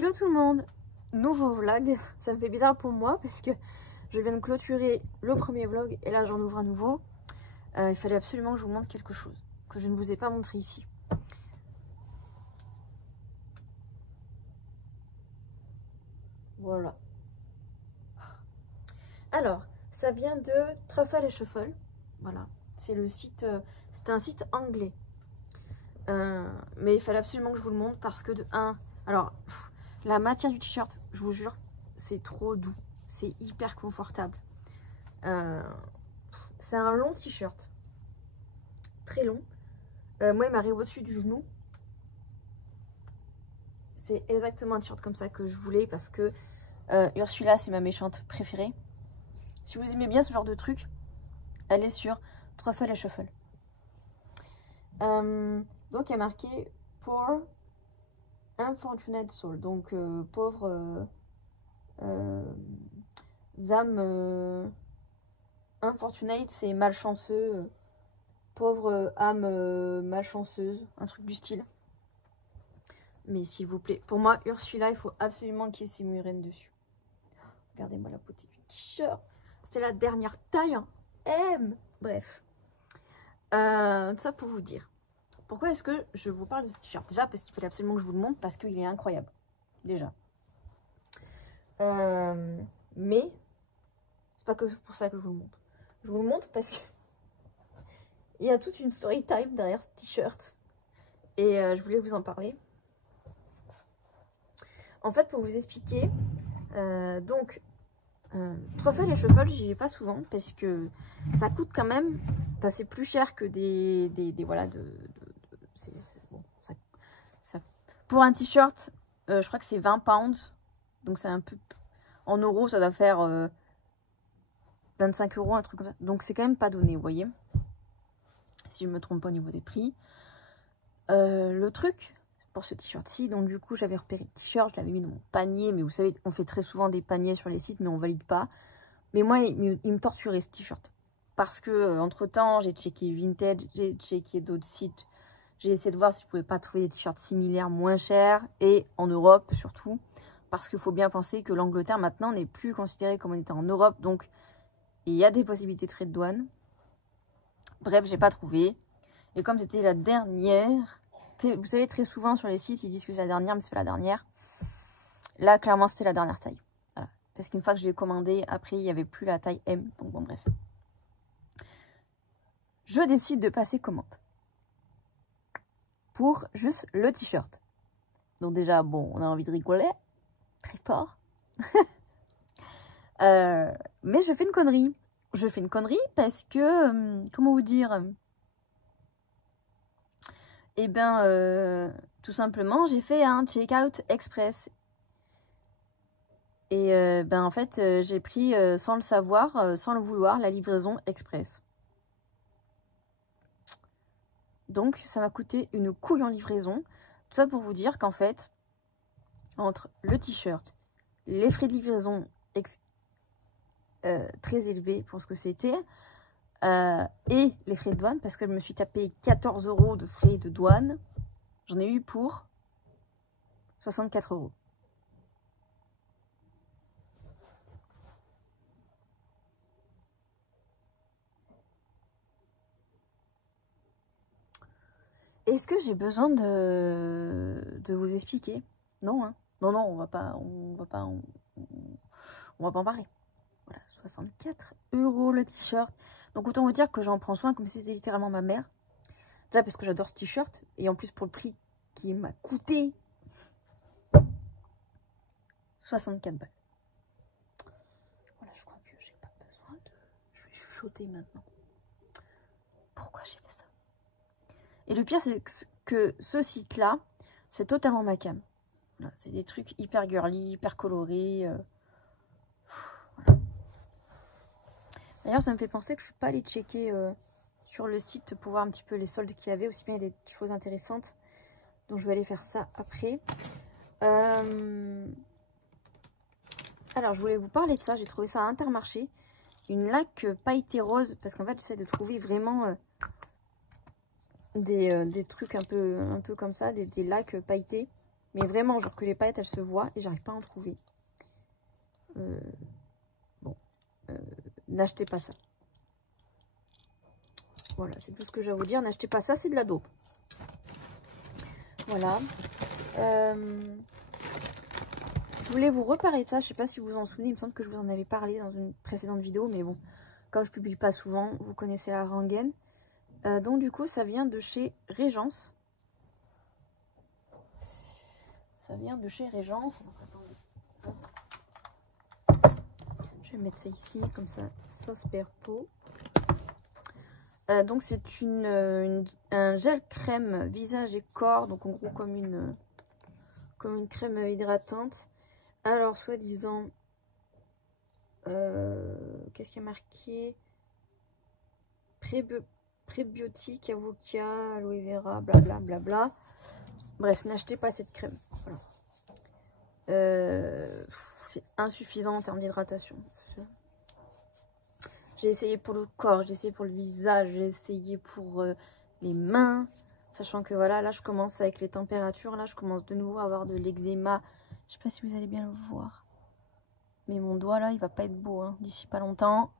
Hello tout le monde, nouveau vlog, ça me fait bizarre pour moi parce que je viens de clôturer le premier vlog et là j'en ouvre un nouveau. Il fallait absolument que je vous montre quelque chose que je ne vous ai pas montré ici. Voilà. Alors, ça vient de Truffle et Shuffle, voilà, c'est le site, c'est un site anglais. Mais il fallait absolument que je vous le montre parce que de 1, alors la matière du t-shirt, je vous jure, c'est trop doux, c'est hyper confortable. C'est un long t-shirt, très long. Moi il m'arrive au-dessus du genou. C'est exactement un t-shirt comme ça que je voulais parce que Ursula c'est ma méchante préférée. Si vous aimez bien ce genre de truc, allez sur Truffle et Shuffle. Donc il y a marqué Poor Unfortunate Soul, donc pauvre âme unfortunate, c'est malchanceux, pauvre âme malchanceuse, un truc du style. Mais s'il vous plaît, pour moi Ursula, il faut absolument qu'il y ait ses murènes dessus. Regardez-moi la beauté du t-shirt, c'est la dernière taille en M. Bref, tout ça pour vous dire. Pourquoi est-ce que je vous parle de ce t-shirt? Déjà parce qu'il fallait absolument que je vous le montre parce qu'il est incroyable. Déjà. Mais c'est pas que pour ça que je vous le montre. Je vous le montre parce que il y a toute une story time derrière ce t-shirt. Et je voulais vous en parler. En fait, pour vous expliquer, Truffle et Shuffle, j'y vais pas souvent parce que ça coûte quand même, enfin, c'est plus cher que des voilà, bon, ça, pour un t-shirt, je crois que c'est 20 pounds, donc c'est un peu, en euros, ça doit faire 25 euros, un truc comme ça, donc c'est quand même pas donné, vous voyez, si je me trompe pas au niveau des prix. Le truc, pour ce t-shirt-ci, donc du coup, j'avais repéré le t-shirt, je l'avais mis dans mon panier, mais vous savez, on fait très souvent des paniers sur les sites, mais on valide pas. Mais moi, il me torturait ce t-shirt. Parce que, entre-temps, j'ai checké Vinted, j'ai checké d'autres sites. J'ai essayé de voir si je pouvais pas trouver des t-shirts similaires moins chers, et en Europe surtout. Parce qu'il faut bien penser que l'Angleterre, maintenant, n'est plus considérée comme on était en Europe. Donc, il y a des possibilités de frais de douane. Bref, j'ai pas trouvé. Et comme c'était la dernière, vous savez, très souvent sur les sites, ils disent que c'est la dernière, mais c'est pas la dernière. Là, clairement, c'était la dernière taille. Voilà. Parce qu'une fois que je l'ai commandé, après, il n'y avait plus la taille M. Donc bon, bref. Je décide de passer commande. Pour juste le t-shirt. Donc déjà, bon, on a envie de rigoler. Très fort. Mais je fais une connerie. Je fais une connerie parce que, comment vous dire, eh bien, tout simplement, j'ai fait un check-out express. Et en fait, j'ai pris, sans le savoir, sans le vouloir, la livraison express. Donc, ça m'a coûté une couille en livraison. Tout ça pour vous dire qu'en fait, entre le t-shirt, les frais de livraison très élevés pour ce que c'était, et les frais de douane, parce que je me suis tapé 14 € de frais de douane, j'en ai eu pour 64 €. Est-ce que j'ai besoin de vous expliquer? Non, hein. Non, on va pas en parler. Voilà, 64 € le t-shirt. Donc autant vous dire que j'en prends soin comme si c'était littéralement ma mère. Déjà parce que j'adore ce t-shirt. Et en plus pour le prix qui m'a coûté 64 balles. Voilà, je crois que j'ai pas besoin de... Je vais chuchoter maintenant. Pourquoi j'ai fait ça? Et le pire, c'est que ce site-là, c'est totalement ma cam. Voilà, c'est des trucs hyper girly, hyper colorés. Voilà. D'ailleurs, ça me fait penser que je ne suis pas allée checker sur le site pour voir un petit peu les soldes qu'il y avait. Aussi bien, il y a des choses intéressantes. Donc, je vais aller faire ça après. Alors, je voulais vous parler de ça. J'ai trouvé ça à Intermarché. Une laque pailletée rose. Parce qu'en fait, j'essaie de trouver vraiment... des trucs un peu comme ça, des lacs pailletés. Mais vraiment, genre que les paillettes, elles se voient et j'arrive pas à en trouver. Bon, n'achetez pas ça. Voilà, c'est tout ce que j'ai à vous dire. N'achetez pas ça, c'est de la dope. Voilà. Je voulais vous reparler de ça. Je sais pas si vous vous en souvenez. Il me semble que je vous en avais parlé dans une précédente vidéo. Mais bon, comme je publie pas souvent, vous connaissez la rengaine. Donc du coup, ça vient de chez Régence. Ça vient de chez Régence. Donc, attendez. Je vais mettre ça ici, comme ça se perd pas. Donc c'est un gel crème visage et corps. Donc en gros comme une crème hydratante. Alors soi-disant, qu'est-ce qui a marqué? Prébiotique, avocat, aloe vera, blablabla. Bla bla. Bref, n'achetez pas cette crème. Voilà. C'est insuffisant en termes d'hydratation. J'ai essayé pour le corps, j'ai essayé pour le visage, j'ai essayé pour les mains. Sachant que voilà, là je commence avec les températures. Là je commence de nouveau à avoir de l'eczéma. Je sais pas si vous allez bien le voir. Mais mon doigt là, il va pas être beau hein, d'ici pas longtemps.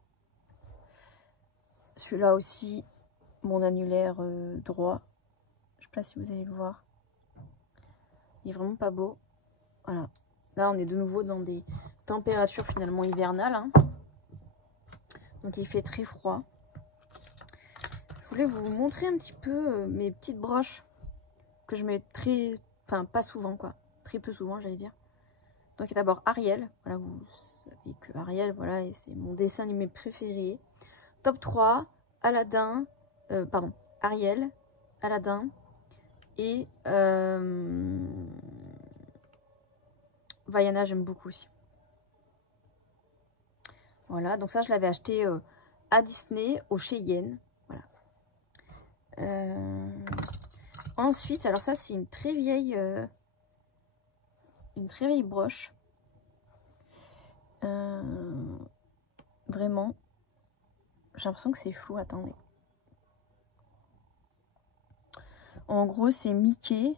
Celui-là aussi, mon annulaire droit. Je sais pas si vous allez le voir. Il est vraiment pas beau. Voilà. Là, on est de nouveau dans des températures finalement hivernales. Hein. Donc, il fait très froid. Je voulais vous montrer un petit peu mes petites broches que je mets enfin, pas souvent, quoi. Très peu souvent, j'allais dire. Donc, il y a d'abord Ariel. Voilà, vous savez que Ariel, voilà, c'est mon dessin animé préféré. Top 3, Aladdin, pardon, Ariel, Aladdin et Vaiana, j'aime beaucoup aussi. Voilà, donc ça je l'avais acheté à Disney, au Cheyenne. Voilà. Ensuite, alors ça c'est une très vieille broche. Vraiment. J'ai l'impression que c'est flou, attendez. En gros, c'est Mickey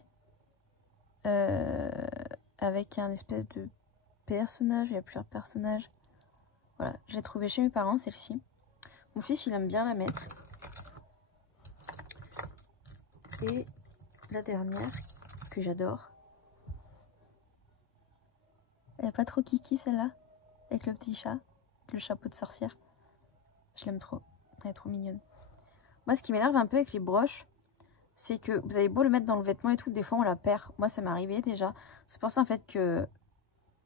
avec un espèce de personnage. Il y a plusieurs personnages. Voilà, j'ai trouvé chez mes parents celle-ci. Mon fils, il aime bien la mettre. Et la dernière, que j'adore. Elle n'est pas trop kiki celle-là, avec le petit chat, avec le chapeau de sorcière. Je l'aime trop, elle est trop mignonne. Moi, ce qui m'énerve un peu avec les broches, c'est que vous avez beau le mettre dans le vêtement et tout, des fois on la perd. Moi, ça m'est arrivé déjà. C'est pour ça en fait que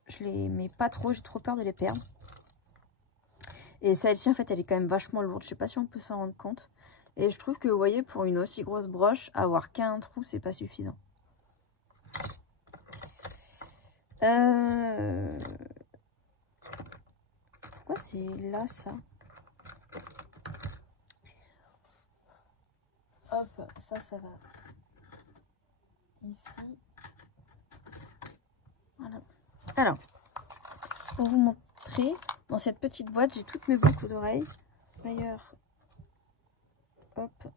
je les mets pas trop, j'ai trop peur de les perdre. Et celle-ci en fait, elle est quand même vachement lourde. Je sais pas si on peut s'en rendre compte. Et je trouve que vous voyez, pour une aussi grosse broche, avoir qu'un trou, c'est pas suffisant. Pourquoi c'est là ça? Hop, ça va ici. Voilà. Alors, pour vous montrer, dans cette petite boîte, j'ai toutes mes boucles d'oreilles. D'ailleurs, hop,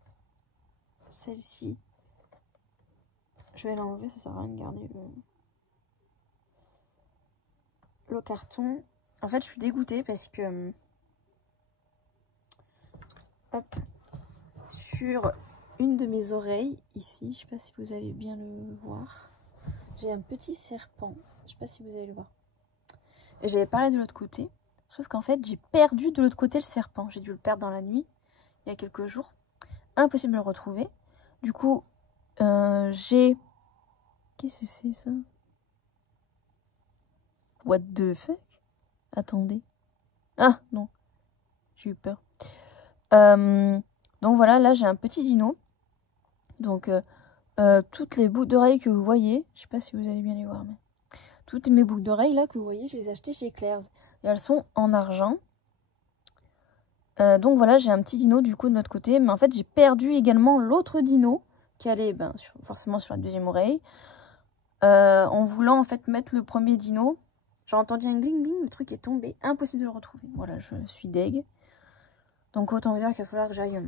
celle-ci, je vais l'enlever, ça sert à rien de garder le carton. En fait, je suis dégoûtée parce que, hop, sur une de mes oreilles, ici, je sais pas si vous allez bien le voir, j'ai un petit serpent, je sais pas si vous allez le voir. Et j'avais parlé de l'autre côté, sauf qu'en fait, j'ai perdu de l'autre côté le serpent. J'ai dû le perdre dans la nuit, il y a quelques jours. Impossible de le retrouver. Du coup, j'ai... Qu'est-ce que c'est ça? What the fuck? Attendez. Ah, non. J'ai eu peur. Donc voilà, là, j'ai un petit dino. Donc, toutes les boucles d'oreilles que vous voyez, je sais pas si vous allez bien les voir, mais... Toutes mes boucles d'oreilles, là, que vous voyez, je les ai achetées chez Claire's. Et elles sont en argent. Donc voilà, j'ai un petit dino du coup de notre côté. Mais en fait, j'ai perdu également l'autre dino qui allait forcément sur la deuxième oreille. En voulant en fait mettre le premier dino. J'ai entendu un gling gling, le truc est tombé. Impossible de le retrouver. Voilà, je suis deg. Donc autant dire qu'il va falloir que j'aille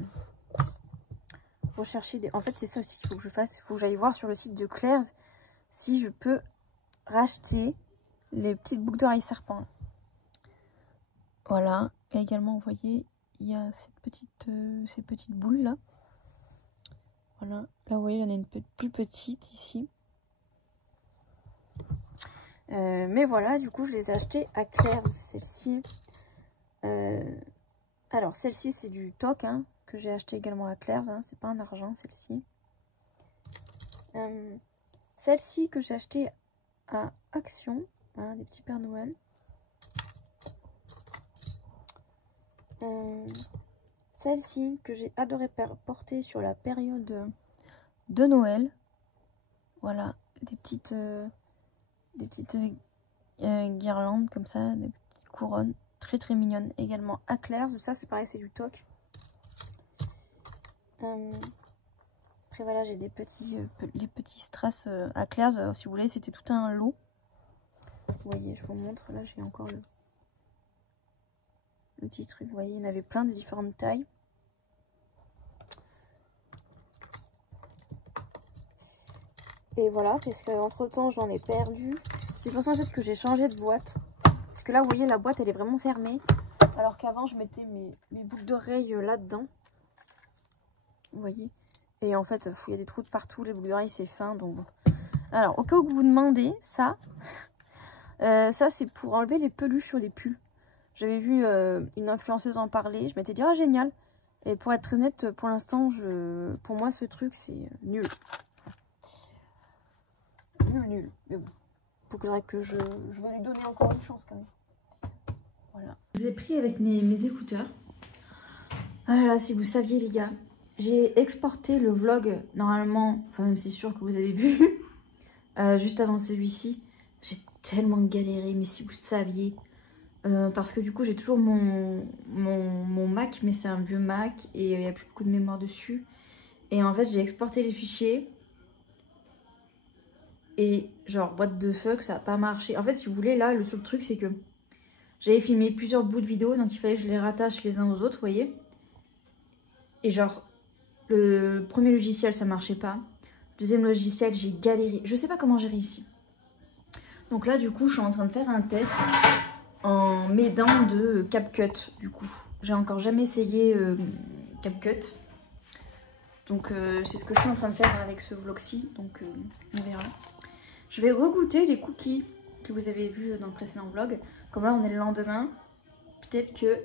rechercher des... En fait, c'est ça aussi qu'il faut que je fasse. Il faut que j'aille voir sur le site de Claire's si je peux racheter les petites boucles d'oreilles serpent. Voilà. Et également, vous voyez, il y a ces petites boules là. Voilà. Là, vous voyez, il y en a une plus petite ici. Mais voilà, du coup, je les ai achetées à Claire's, celle-ci. Alors, celle-ci, c'est du toc, hein, que j'ai acheté également à Claire's. Hein, c'est pas un argent, celle-ci. Celle-ci que j'ai acheté à Action, hein, des petits Pères Noël. Celle-ci que j'ai adoré porter sur la période de Noël. Voilà, des petites guirlandes comme ça, des petites couronnes très très mignonnes. Également à Claire's, ça c'est pareil, c'est du toc. Après voilà, j'ai des les petits strass à Claire's. Si vous voulez, c'était tout un lot. Vous voyez, je vous montre. Là, j'ai encore le petit truc. Vous voyez, il y en avait plein de différentes tailles. Et voilà, parce qu'entre temps, j'en ai perdu. C'est pour ça en fait que j'ai changé de boîte. Parce que là, vous voyez, la boîte, elle est vraiment fermée. Alors qu'avant, je mettais mes boucles d'oreilles là-dedans. Vous voyez. Et en fait, il y a des trous de partout. Les boucles d'oreilles, c'est fin. Donc bon. Alors, au cas où vous vous demandez, ça c'est pour enlever les peluches sur les pulls. J'avais vu une influenceuse en parler. Je m'étais dit, oh génial. Et pour être très honnête, pour l'instant, pour moi, ce truc, c'est nul. Nul. Mais bon. Faudrait que je vais lui donner encore une chance quand même. Voilà. Je vous ai pris avec mes écouteurs. Ah là là, si vous saviez les gars. J'ai exporté le vlog, normalement, enfin même c'est sûr que vous avez vu, juste avant celui-ci. J'ai tellement galéré, mais si vous saviez. Parce que du coup j'ai toujours mon Mac, mais c'est un vieux Mac et il n'y a plus beaucoup de mémoire dessus. Et en fait j'ai exporté les fichiers. Et genre what the fuck, ça n'a pas marché. En fait si vous voulez, là le seul truc c'est que j'avais filmé plusieurs bouts de vidéo, donc il fallait que je les rattache les uns aux autres, vous voyez. Et genre le premier logiciel ça marchait pas. Deuxième logiciel j'ai galéré. Je sais pas comment j'ai réussi. Donc là du coup je suis en train de faire un test en m'aidant de CapCut du coup. J'ai encore jamais essayé CapCut. Donc c'est ce que je suis en train de faire avec ce vlog-ci. Donc on verra. Je vais regoûter les cookies que vous avez vus dans le précédent vlog. Comme là on est le lendemain. Peut-être que...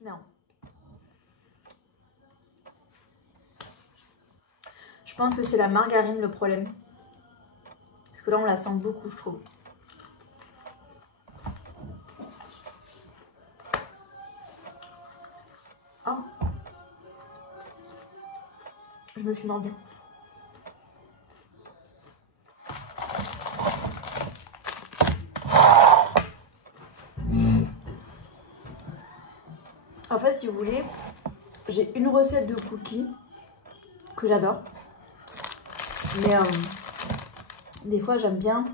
Non. Je pense que c'est la margarine le problème. Parce que là on la sent beaucoup je trouve. Oh. Je me suis mordue. En fait si vous voulez, j'ai une recette de cookies que j'adore. Mais des fois j'aime bien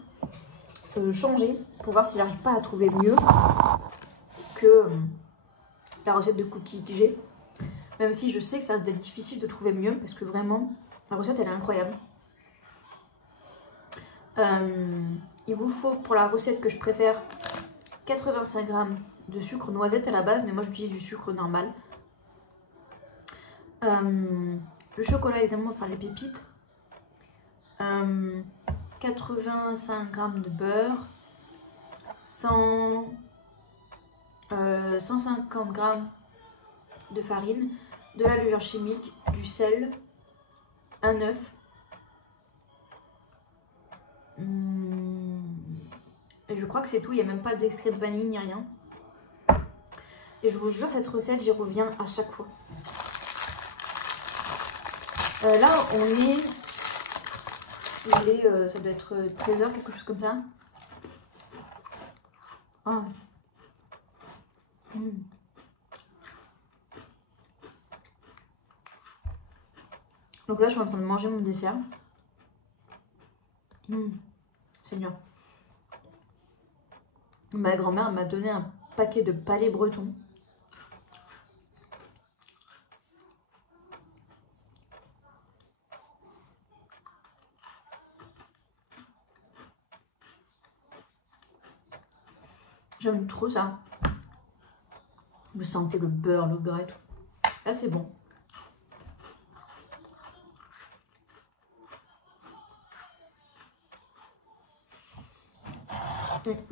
changer pour voir si j'arrive pas à trouver mieux que la recette de cookies que j'ai. Même si je sais que ça va être difficile de trouver mieux parce que vraiment la recette elle est incroyable. Il vous faut pour la recette que je préfère 85 g de sucre noisette à la base, mais moi j'utilise du sucre normal. Le chocolat évidemment, enfin les pépites. 85 g de beurre, 150 g de farine, de la levure chimique, du sel, un œuf. Et je crois que c'est tout, il n'y a même pas d'extrait de vanille ni rien. Et je vous jure, cette recette, j'y reviens à chaque fois. Là, on est... ça doit être 13h, quelque chose comme ça. Ah. Donc là, je suis en train de manger mon dessert. Seigneur. Ma grand-mère m'a donné un paquet de palais bretons. J'aime trop ça. Vous sentez le beurre, le gras et tout. Là, c'est bon.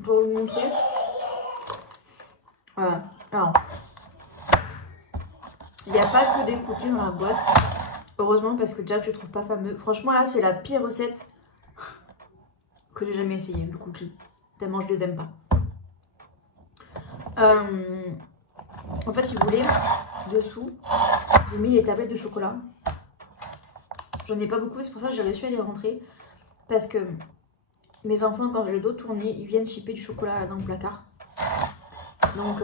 Pour vous montrer. Voilà. Alors, il n'y a pas que des cookies dans la boîte. Heureusement, parce que Jack, je trouve pas fameux. Franchement, là, c'est la pire recette que j'ai jamais essayé, le cookie. Tellement je les aime pas. En fait, si vous voulez, dessous, j'ai mis les tablettes de chocolat. J'en ai pas beaucoup, c'est pour ça que j'ai réussi à les rentrer. Parce que mes enfants, quand j'ai le dos tourné, ils viennent chipper du chocolat dans le placard. Donc,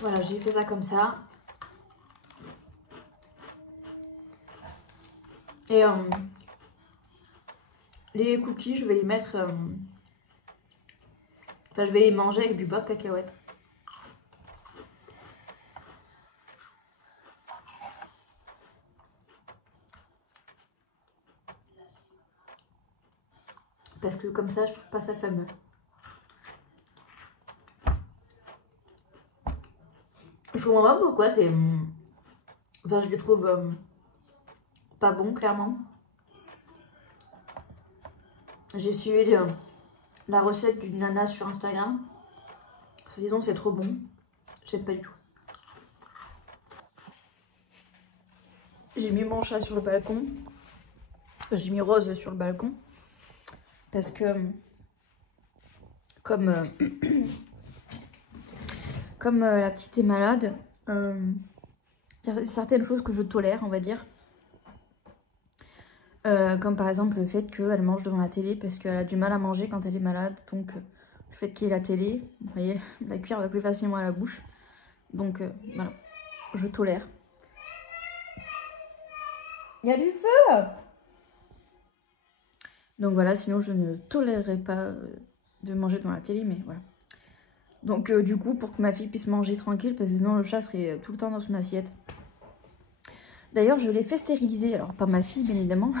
voilà, j'ai fait ça comme ça. Et les cookies, je vais les mettre... Enfin, je vais les manger avec du beurre de cacahuète. Parce que comme ça, je trouve pas ça fameux. Je comprends pas pourquoi c'est... Enfin, je les trouve pas bons, clairement. J'ai suivi la recette d'une nana sur Instagram. Disons, c'est trop bon. J'aime pas du tout. J'ai mis mon chat sur le balcon. J'ai mis Rose sur le balcon. Parce que, comme la petite est malade, il y a certaines choses que je tolère, on va dire. Comme par exemple le fait qu'elle mange devant la télé parce qu'elle a du mal à manger quand elle est malade. Donc le fait qu'il y ait la télé, vous voyez, la cuillère va plus facilement à la bouche. Donc voilà, je tolère. Il y a du feu! Donc voilà, sinon je ne tolérerais pas de manger devant la télé, mais voilà. Donc du coup, pour que ma fille puisse manger tranquille, parce que sinon le chat serait tout le temps dans son assiette. D'ailleurs, je l'ai fait stériliser, alors pas ma fille bien évidemment,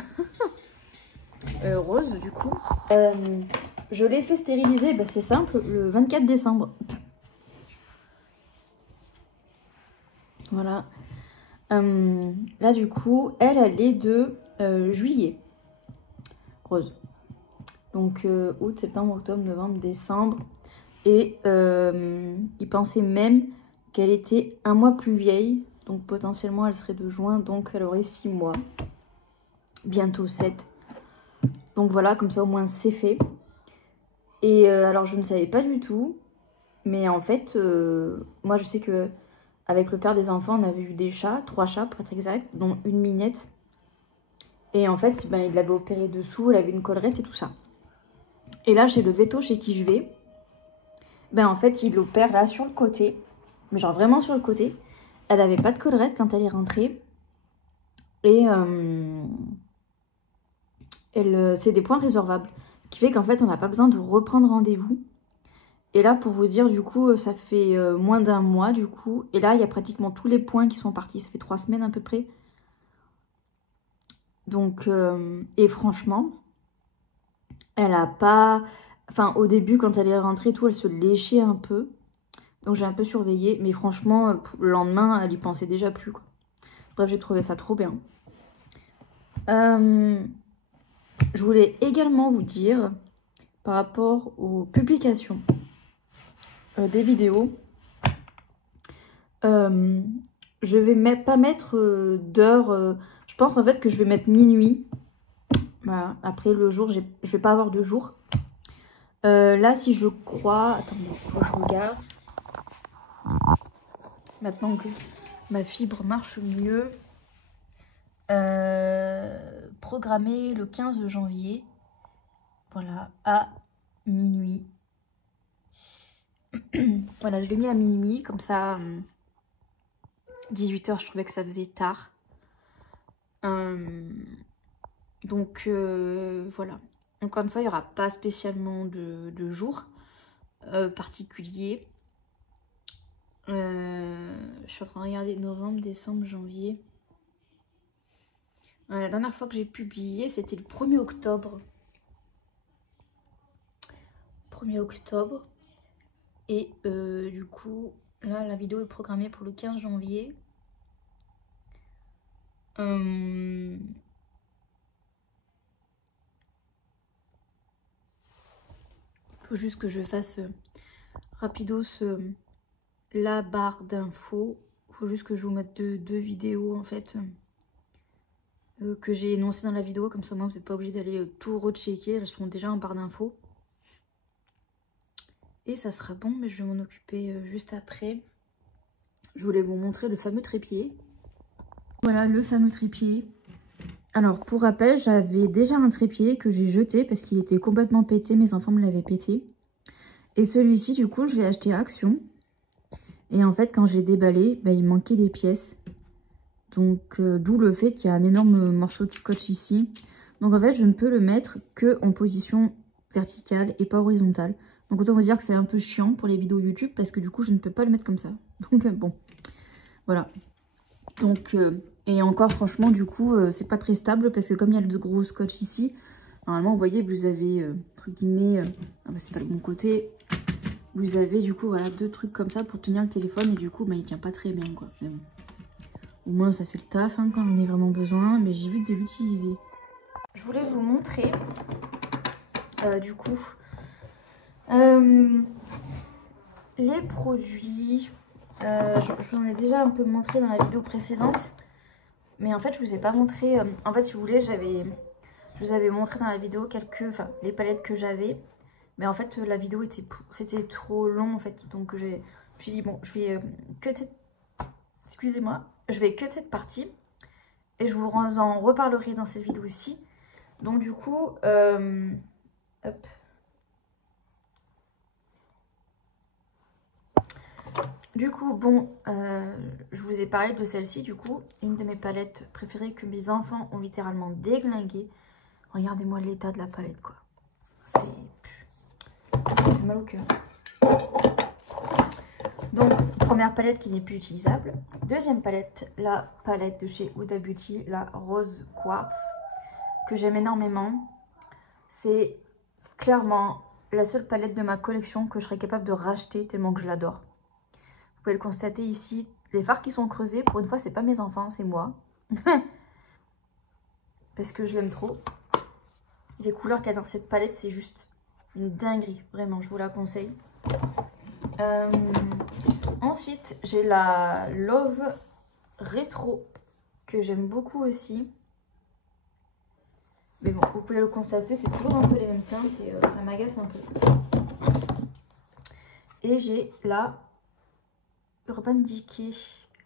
Rose du coup. Je l'ai fait stériliser, bah, c'est simple, le 24 décembre. Voilà. Là du coup, elle est de juillet. Rose. Donc août, septembre, octobre, novembre, décembre. Et il pensait même qu'elle était un mois plus vieille. Donc potentiellement elle serait de juin, donc elle aurait 6 mois. Bientôt 7. Donc voilà, comme ça au moins c'est fait. Et alors je ne savais pas du tout. Mais en fait, moi je sais que avec le père des enfants, on avait eu des chats, 3 chats pour être exact, dont une minette. Et en fait, ben, il l'avait opéré dessous, elle avait une collerette et tout ça. Et là, chez le veto chez qui je vais, ben en fait, il l'opère là sur le côté. Mais genre vraiment sur le côté. Elle avait pas de collerette quand elle est rentrée. Et c'est des points résorbables. Ce qui fait qu'en fait, on n'a pas besoin de reprendre rendez-vous. Et là, pour vous dire, du coup, ça fait moins d'un mois, du coup. Et là, il y a pratiquement tous les points qui sont partis. Ça fait 3 semaines à peu près. Donc, et franchement, elle a pas... Enfin, au début, quand elle est rentrée, tout, elle se léchait un peu. Donc, j'ai un peu surveillé. Mais franchement, le lendemain, elle y pensait déjà plus, quoi. Bref, j'ai trouvé ça trop bien. Je voulais également vous dire, par rapport aux publications des vidéos, je vais pas mettre d'heure. Je pense en fait que je vais mettre minuit. Voilà. Après le jour, je vais pas avoir de jour. Là, si je crois... Attendez, je regarde. Maintenant que ma fibre marche mieux. Programmé le 15 janvier. Voilà, à minuit. Voilà, je l'ai mis à minuit, comme ça, 18 h, je trouvais que ça faisait tard. Donc, voilà. Encore une fois, il n'y aura pas spécialement de jour particulier. Je suis en train de regarder novembre, décembre, janvier. La dernière fois que j'ai publié, c'était le 1er octobre. 1er octobre. Et du coup, là, la vidéo est programmée pour le 15 janvier. Faut juste que je fasse rapidos la barre d'infos. Faut juste que je vous mette deux vidéos en fait que j'ai énoncées dans la vidéo. Comme ça, moi, vous n'êtes pas obligé d'aller tout rechecker. Elles seront déjà en barre d'infos. Et ça sera bon, mais je vais m'en occuper juste après. Je voulais vous montrer le fameux trépied. Voilà le fameux trépied. Alors pour rappel, j'avais déjà un trépied que j'ai jeté parce qu'il était complètement pété. Mes enfants me l'avaient pété. Et celui-ci, du coup, je l'ai acheté à Action. Et en fait, quand j'ai déballé, bah, il manquait des pièces. Donc d'où le fait qu'il y a un énorme morceau de scotch ici. Donc en fait, je ne peux le mettre que en position verticale et pas horizontale. Donc autant vous dire que c'est un peu chiant pour les vidéos YouTube parce que du coup, je ne peux pas le mettre comme ça. Donc bon, voilà. Donc, et encore franchement, du coup, c'est pas très stable parce que comme il y a le gros scotch ici, normalement, vous voyez, vous avez, entre guillemets, ah bah, c'est pas le bon côté, vous avez du coup, voilà, 2 trucs comme ça pour tenir le téléphone et du coup, bah, il tient pas très bien, quoi. Mais bon. Au moins, ça fait le taf hein, quand on en a vraiment besoin, mais j'évite de l'utiliser. Je voulais vous montrer, du coup, les produits. Je vous en ai déjà un peu montré dans la vidéo précédente. Mais en fait, je vous ai pas montré... en fait, si vous voulez, je vous avais montré dans la vidéo les palettes que j'avais. Mais en fait, la vidéo c'était trop long, en fait. Donc, je me suis dit, bon, je vais cutter... Excusez-moi. Je vais cutter cette partie. Et je vous en reparlerai dans cette vidéo-ci. Donc, du coup... hop. Du coup, bon, je vous ai parlé de celle-ci, du coup, une de mes palettes préférées que mes enfants ont littéralement déglingué. Regardez-moi l'état de la palette, quoi. Ça fait mal au cœur. Donc, première palette qui n'est plus utilisable. Deuxième palette, la palette de chez Huda Beauty, la Rose Quartz, que j'aime énormément. C'est clairement la seule palette de ma collection que je serais capable de racheter tellement que je l'adore. Vous pouvez le constater ici, les fards qui sont creusés, pour une fois, c'est pas mes enfants, c'est moi. Parce que je l'aime trop. Les couleurs qu'il y a dans cette palette, c'est juste une dinguerie. Vraiment, je vous la conseille. Ensuite, j'ai la Love Rétro, que j'aime beaucoup aussi. Mais bon, vous pouvez le constater, c'est toujours un peu les mêmes teintes et ça m'agace un peu. Et j'ai la Urban Decay,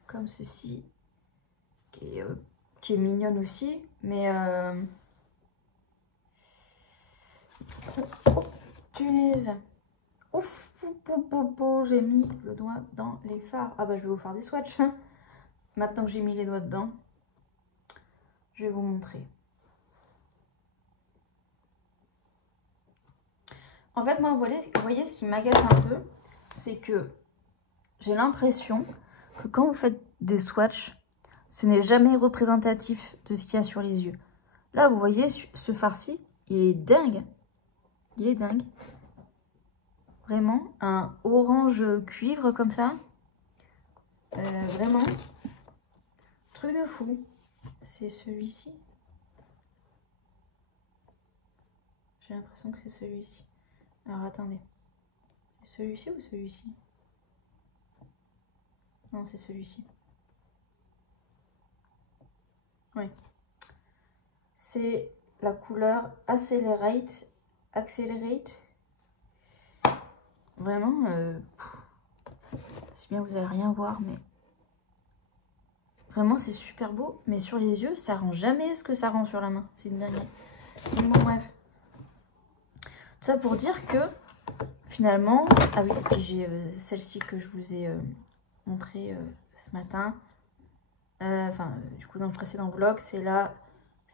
comme ceci, qui est mignonne aussi, mais oh, punaise. Ouf, j'ai mis le doigt dans les fards. Ah bah je vais vous faire des swatchs. Hein. Maintenant que j'ai mis les doigts dedans, je vais vous montrer. En fait, moi, vous voyez ce qui m'agace un peu, c'est que j'ai l'impression que quand vous faites des swatchs, ce n'est jamais représentatif de ce qu'il y a sur les yeux. Là, vous voyez, ce fard-ci, il est dingue. Il est dingue. Vraiment, un orange cuivre comme ça. Vraiment, truc de fou. C'est celui-ci. J'ai l'impression que c'est celui-ci. Alors, attendez. C'est celui-ci ou celui-ci? Non, c'est celui-ci. Oui. C'est la couleur Accelerate. Vraiment, c'est bien, vous n'allez rien voir, mais vraiment, c'est super beau. Mais sur les yeux, ça rend jamais ce que ça rend sur la main. C'est une dinguerie. Bon, bref. Tout ça pour dire que, finalement... Ah oui, et puis j'ai celle-ci que je vous ai montrée ce matin. Du coup, dans le précédent vlog, c'est la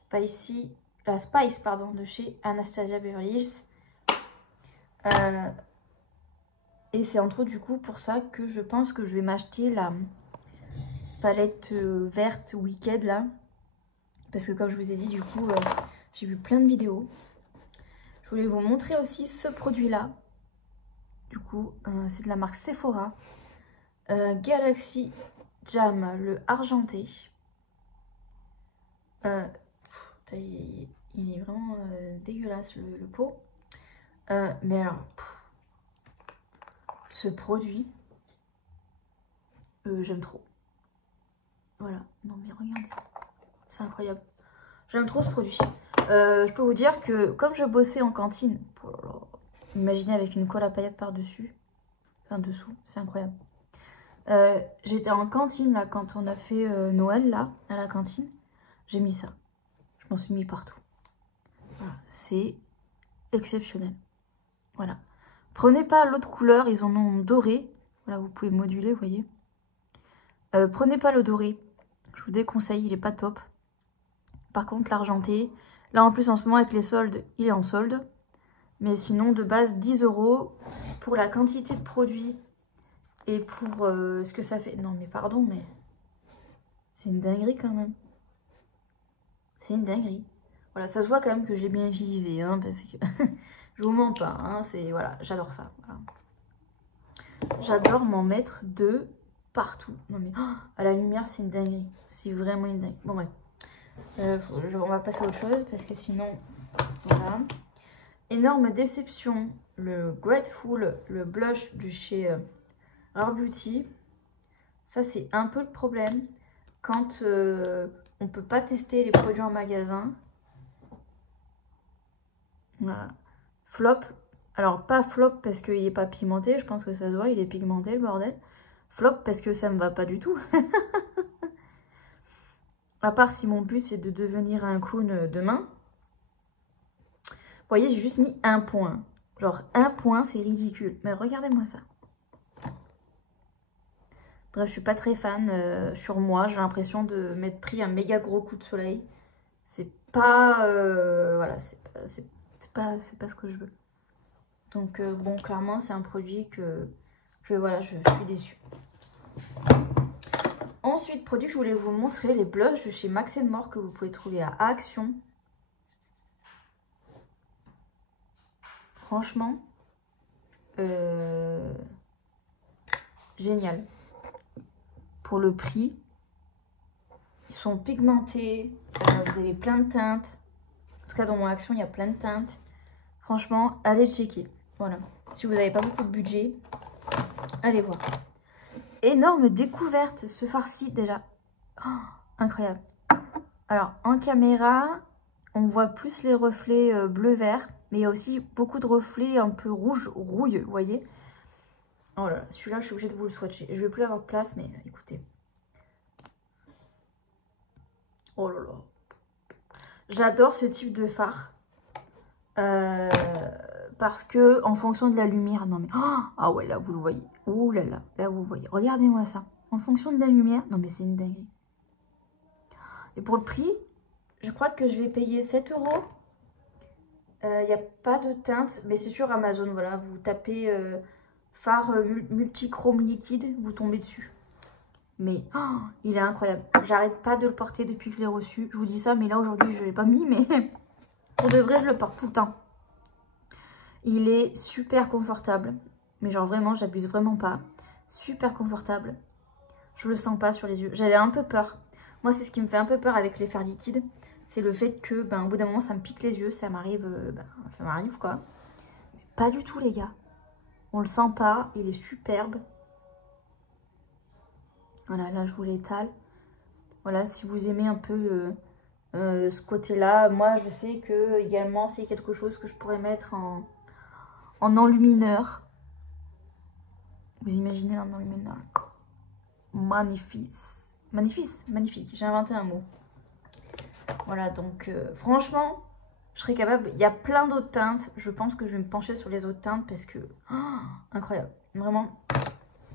Spice, de chez Anastasia Beverly Hills. Et c'est entre autres du coup pour ça que je pense que je vais m'acheter la palette verte Wicked là. Parce que comme je vous ai dit, du coup, j'ai vu plein de vidéos. Je voulais vous montrer aussi ce produit là. Du coup, c'est de la marque Sephora. Galaxy Jam, le argenté. Il est vraiment dégueulasse le pot. Mais alors, ce produit, j'aime trop. Voilà, non mais regardez, c'est incroyable. J'aime trop ce produit. Je peux vous dire que comme je bossais en cantine, imaginez avec une colle à paillettes par-dessus, enfin dessous, c'est incroyable. J'étais en cantine là quand on a fait Noël là, à la cantine, j'ai mis ça. Je m'en suis mis partout. Voilà, c'est exceptionnel. Voilà. Prenez pas l'autre couleur, ils en ont doré. Voilà, vous pouvez moduler, vous voyez. Prenez pas le doré. Je vous déconseille, il est pas top. Par contre, l'argenté, là en plus en ce moment avec les soldes, il est en solde. Mais sinon, de base, 10 € pour la quantité de produits et pour ce que ça fait. Non, mais pardon, mais c'est une dinguerie quand même. C'est une dinguerie. Voilà, ça se voit quand même que je l'ai bien utilisé, hein, parce que je vous mens pas. Hein, c'est voilà, j'adore ça. Voilà. J'adore m'en mettre de partout. Non mais à la lumière, c'est une dinguerie. C'est vraiment une dinguerie. Bon bref, on va passer à autre chose parce que sinon, voilà. Énorme déception, le Grateful, le blush de chez Rare Beauty. Ça, c'est un peu le problème quand on peut pas tester les produits en magasin. Voilà. Flop. Alors, pas flop parce qu'il n'est pas pigmenté. Je pense que ça se voit, il est pigmenté, le bordel. Flop parce que ça me va pas du tout. À part si mon but, c'est de devenir un clown demain. Vous voyez, j'ai juste mis un point. Genre, un point, c'est ridicule. Mais regardez-moi ça. Bref, je suis pas très fan sur moi. J'ai l'impression de m'être pris un méga gros coup de soleil. C'est pas... voilà, c'est pas ce que je veux. Donc, bon, clairement, c'est un produit que voilà, je suis déçue. Ensuite, produit que je voulais vous montrer, les blushs de chez Max & More que vous pouvez trouver à Action. Franchement, génial. Pour le prix, ils sont pigmentés, vous avez plein de teintes. En tout cas, dans mon Action, il y a plein de teintes. Franchement, allez checker. Voilà. Si vous n'avez pas beaucoup de budget, allez voir. Énorme découverte, ce farci déjà. Oh, incroyable. Alors, en caméra, on voit plus les reflets bleu-vert. Mais il y a aussi beaucoup de reflets un peu rouge-rouille, vous voyez. Oh là là, celui-là, je suis obligée de vous le swatcher. Je ne vais plus avoir de place, mais écoutez. Oh là là. J'adore ce type de fard. Parce que, en fonction de la lumière... Non mais... Oh, ah ouais, là, vous le voyez. Ouh là là, là, vous voyez. Regardez-moi ça. En fonction de la lumière... Non mais c'est une dinguerie. Et pour le prix, je crois que je l'ai payé 7 €. Il n'y a pas de teinte, mais c'est sur Amazon, voilà, vous tapez fard multichrome liquide, vous tombez dessus. Mais oh, il est incroyable, j'arrête pas de le porter depuis que je l'ai reçu. Je vous dis ça, mais là aujourd'hui je ne l'ai pas mis, mais pour de vrai je le porte tout le temps. Il est super confortable, mais genre vraiment j'abuse vraiment pas. Super confortable, je le sens pas sur les yeux, j'avais un peu peur. Moi c'est ce qui me fait un peu peur avec les fards liquides. C'est le fait que, au bout d'un moment, ça me pique les yeux. Ça m'arrive, quoi. Mais pas du tout, les gars. On le sent pas. Il est superbe. Voilà, là, je vous l'étale. Voilà, si vous aimez un peu ce côté-là. Moi, je sais que, également, c'est quelque chose que je pourrais mettre en enlumineur. Vous imaginez l'enlumineur? Magnifique. Magnifique. J'ai inventé un mot. Voilà, donc franchement, je serais capable. Il y a plein d'autres teintes. Je pense que je vais me pencher sur les autres teintes parce que... Oh, incroyable. Vraiment,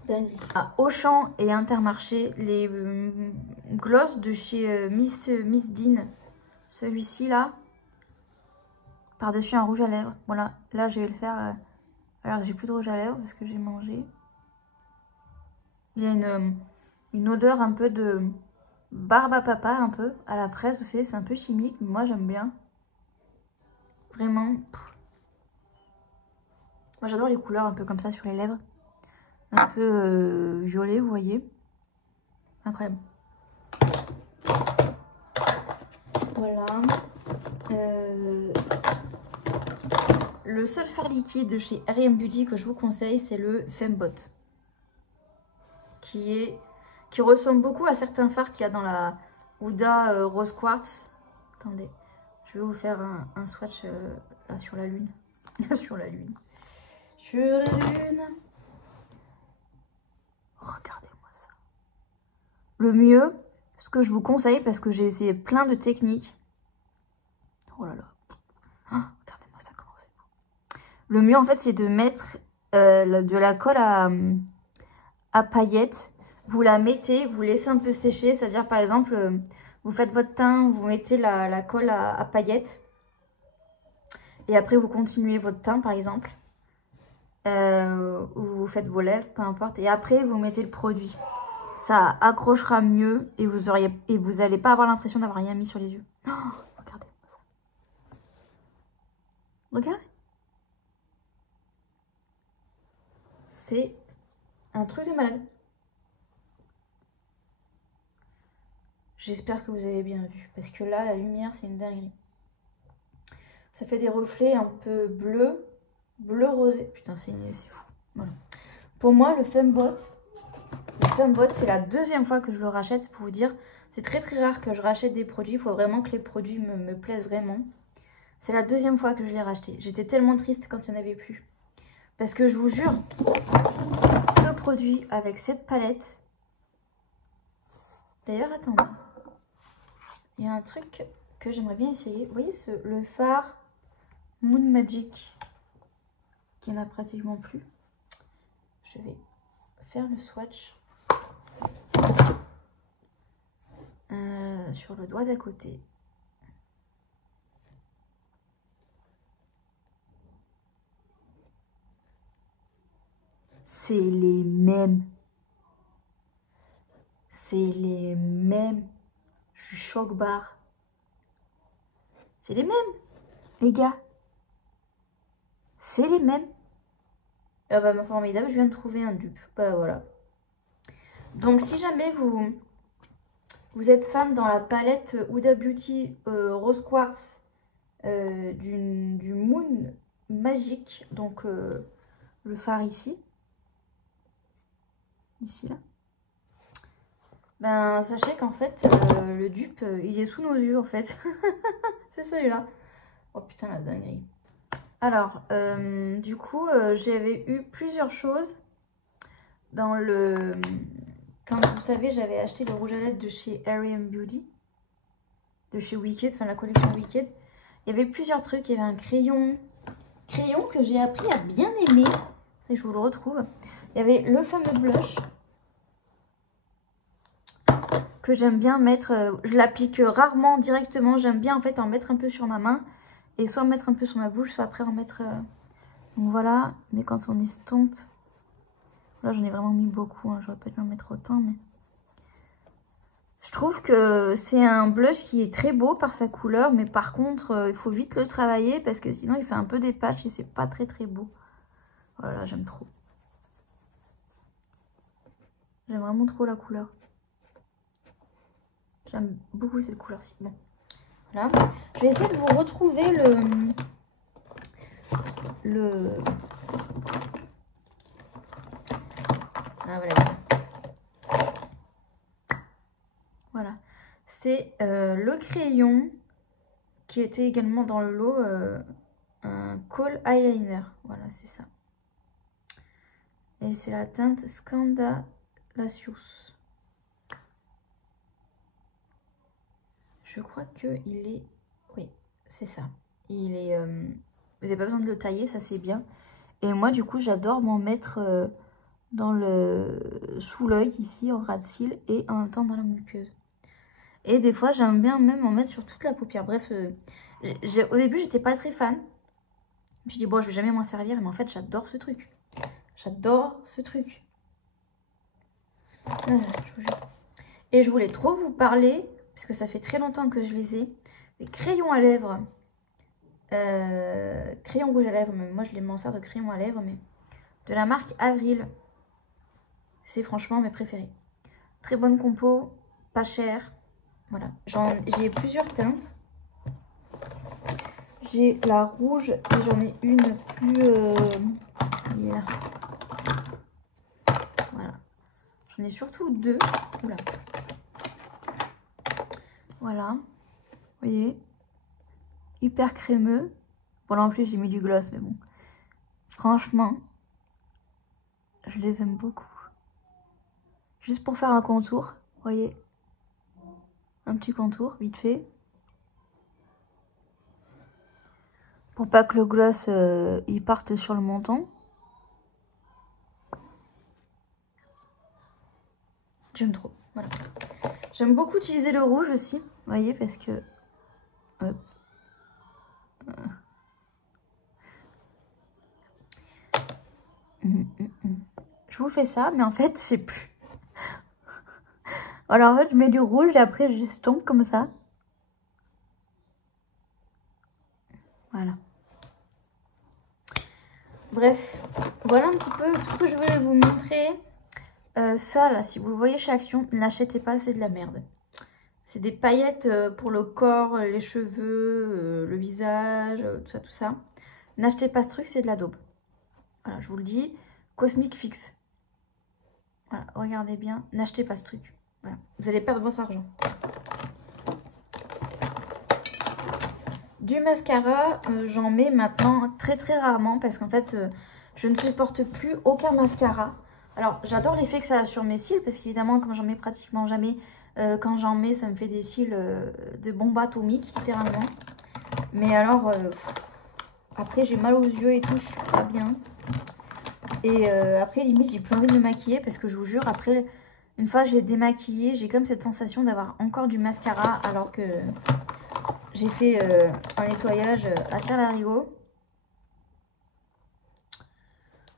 dingue. À Auchan et Intermarché, les gloss de chez Miss Dean. Celui-ci, là. Par-dessus un rouge à lèvres. Voilà, là, je vais le faire... alors que j'ai plus de rouge à lèvres parce que j'ai mangé. Il y a une odeur un peu de... barbe à papa un peu, à la fraise, vous savez, c'est un peu chimique, mais moi j'aime bien. Vraiment. Moi j'adore les couleurs un peu comme ça sur les lèvres. Un peu violet, vous voyez. Incroyable. Voilà. Le seul fard liquide de chez R&M Beauty que je vous conseille, c'est le Fembot. Qui ressemble beaucoup à certains fards qu'il y a dans la Huda Rose Quartz. Attendez, je vais vous faire un swatch là sur la lune. Sur la lune. Sur la lune. Regardez-moi ça. Le mieux, ce que je vous conseille, parce que j'ai essayé plein de techniques. Oh là là. Ah, regardez-moi ça, comment c'est beau. Le mieux, en fait, c'est de mettre de la colle à paillettes. Vous la mettez, vous laissez un peu sécher. C'est-à-dire, par exemple, vous faites votre teint, vous mettez la colle à paillettes. Et après, vous continuez votre teint, par exemple. Ou vous faites vos lèvres, peu importe. Et après, vous mettez le produit. Ça accrochera mieux et vous n'allez pas avoir l'impression d'avoir rien mis sur les yeux. Oh, regardez ça. Regardez. C'est un truc de malade. J'espère que vous avez bien vu. Parce que là, la lumière, c'est une dinguerie. Ça fait des reflets un peu bleu rosé. Putain, c'est fou. Voilà. Pour moi, le Fembot, c'est la deuxième fois que je le rachète. C'est pour vous dire, c'est très rare que je rachète des produits. Il faut vraiment que les produits me plaisent vraiment. C'est la deuxième fois que je l'ai racheté. J'étais tellement triste quand il n'y en avait plus. Parce que je vous jure, ce produit avec cette palette... D'ailleurs, attendez. Il y a un truc que j'aimerais bien essayer. Vous voyez le fard Moon Magic qui n'a pratiquement plus. Je vais faire le swatch sur le doigt d'à côté. C'est les mêmes. C'est les mêmes. Je suis choc barre. C'est les mêmes, les gars. C'est les mêmes. Ah bah, formidable, je viens de trouver un dupe. Bah voilà. Donc si jamais vous êtes fan dans la palette Huda Beauty Rose Quartz du Moon Magic, donc le fard ici là, ben sachez qu'en fait le dupe il est sous nos yeux en fait. C'est celui-là. Oh putain la dinguerie. Alors du coup j'avais eu plusieurs choses dans le... Comme vous savez, j'avais acheté le rouge à lèvres de chez R&M Beauty, de chez Wicked, enfin la collection Wicked. Il y avait plusieurs trucs, il y avait un crayon que j'ai appris à bien aimer. Ça, je vous le retrouve. Il y avait le fameux blush que j'aime bien mettre. Je l'applique rarement directement. J'aime bien en fait en mettre un peu sur ma main et soit mettre un peu sur ma bouche, soit après en mettre. Donc voilà. Mais quand on estompe, là j'en ai vraiment mis beaucoup. Hein. J'aurais pas dû en mettre autant, mais je trouve que c'est un blush qui est très beau par sa couleur, mais par contre il faut vite le travailler parce que sinon il fait un peu des patchs et c'est pas très beau. Voilà, j'aime trop. J'aime vraiment trop la couleur. J'aime beaucoup cette couleur-ci. Bon, voilà. Je vais essayer de vous retrouver Ah voilà. Voilà. C'est le crayon qui était également dans le lot, un kohl eyeliner. Voilà, c'est ça. Et c'est la teinte Scandalacious. Je crois qu'il est... Oui, c'est ça. Il est... Vous n'avez pas besoin de le tailler, ça c'est bien. Et moi, du coup, j'adore m'en mettre sous l'œil, ici, en ras de cils, et en même temps dans la muqueuse. Et des fois, j'aime bien même en mettre sur toute la paupière. Bref, au début, j'étais pas très fan. Je me suis dit, bon, je vais jamais m'en servir. Mais en fait, j'adore ce truc. J'adore ce truc. Voilà, je vous jure. Et je voulais trop vous parler, parce que ça fait très longtemps que je les ai, les crayons à lèvres Crayon rouge à lèvres, même moi je m'en sers de crayon à lèvres, mais de la marque Avril. C'est franchement mes préférés. Très bonne compo, pas cher. Voilà, j'ai plusieurs teintes. J'ai la rouge et j'en ai une plus... elle est là. Voilà. J'en ai surtout deux. Oula. Voilà. Vous voyez, hyper crémeux. Bon là en plus j'ai mis du gloss, mais bon. Franchement, je les aime beaucoup. Juste pour faire un contour, vous voyez. Un petit contour, vite fait. Pour pas que le gloss il parte sur le menton. J'aime trop, voilà. J'aime beaucoup utiliser le rouge aussi, vous voyez, parce que... Hop. Je vous fais ça, mais en fait, je sais plus. Alors en fait, je mets du rouge et après, j'estompe comme ça. Voilà. Bref, voilà un petit peu tout ce que je voulais vous montrer. Ça, là, si vous le voyez chez Action, n'achetez pas, c'est de la merde. C'est des paillettes pour le corps, les cheveux, le visage, tout ça. N'achetez pas ce truc, c'est de la daube. Voilà, je vous le dis. Cosmic Fix. Voilà, regardez bien. N'achetez pas ce truc. Voilà, vous allez perdre votre argent. Du mascara, j'en mets maintenant très rarement parce qu'en fait, je ne supporte plus aucun mascara. Alors, j'adore l'effet que ça a sur mes cils parce qu'évidemment, quand j'en mets pratiquement jamais, quand j'en mets, ça me fait des cils de bombe atomique, littéralement. Mais alors, après, j'ai mal aux yeux et tout, je suis pas bien. Et après, limite, j'ai plus envie de me maquiller parce que je vous jure, après, une fois que j'ai démaquillé, j'ai comme cette sensation d'avoir encore du mascara alors que j'ai fait un nettoyage à tire-larigot.